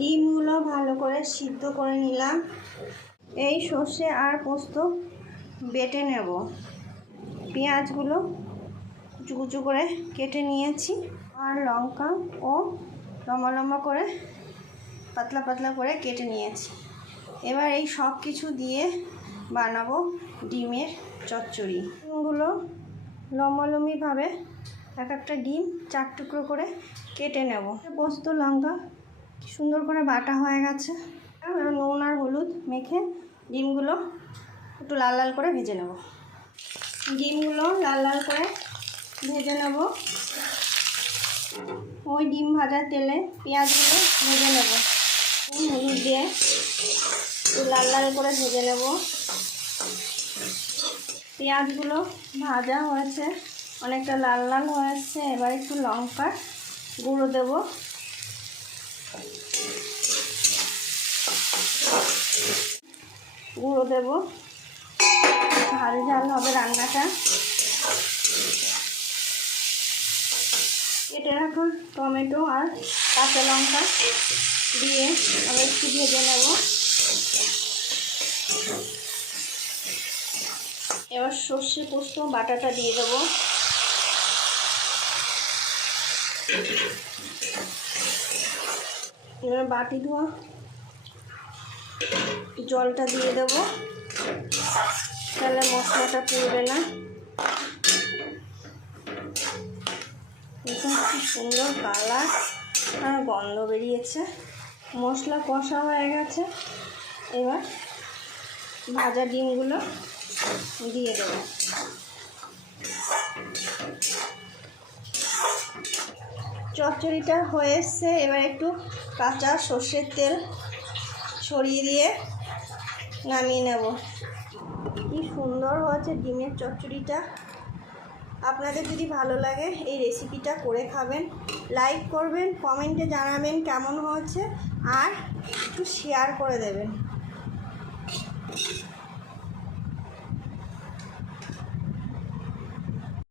ডিমগুলো ভালো করে সিদ্ধ করে নিলাম। এই সর্ষে আর পোস্ত বেটে নেব। পেঁয়াজগুলো কুচু কুচু করে কেটে নিয়েছি, আর লঙ্কা ও লম্বা লম্বা করে পাতলা পাতলা করে কেটে নিয়েছি। এবার এই সব কিছু দিয়ে বানাবো ডিমের চচ্চড়ি। ডিমগুলো লম্বালম্বিভাবে এক একটা ডিম 4 টুকরো করে কেটে নেব। পোস্ত লঙ্কা সুন্দর করে বাটা হয়ে গেছে। নুন আর হলুদ মেখে ডিমগুলো একটু লাল লাল করে ভেজে নেব। ডিমগুলো লাল লাল করে ভেজে নেব। ওই ডিম ভাজার তেলে পেঁয়াজগুলো ভেজে নেব। হলুদ দিয়ে একটু লাল লাল করে ভেজে নেব। পেঁয়াজগুলো ভাজা হয়েছে, অনেকটা লাল লাল হয়েছে। এবার একটু লঙ্কার গুঁড়ো দেব। গুঁড়ো দেব, ঝাল ঝাল হবে রান্নাটা। কেটে রাখা টমেটো আর কাঁচা লঙ্কা দিয়ে আবার একটু ভেজে নেব। এবার সর্ষে পোস্ত বাটাটা দিয়ে দেবো। এবার বাটি ধোয়া জলটা দিয়ে দেব, তাহলে মশলাটা পুড়বে না। দেখুন কি সুন্দর কালার আর গন্ধ বেরিয়েছে। মশলা কষা হয়ে গেছে। এবার ভাজা ডিমগুলো দিয়ে দেব। চচ্চড়িটা হয়ে এসছে। এবার একটু কাঁচা সর্ষের তেল ছড়িয়ে দিয়ে নামিয়ে নেব। কি সুন্দর হয়েছে ডিমের চচ্চড়িটা। আপনাদের যদি ভালো লাগে এই রেসিপিটা করে খাবেন, লাইক করবেন, কমেন্টে জানাবেন কেমন হয়েছে, আর একটু শেয়ার করে দেবেন।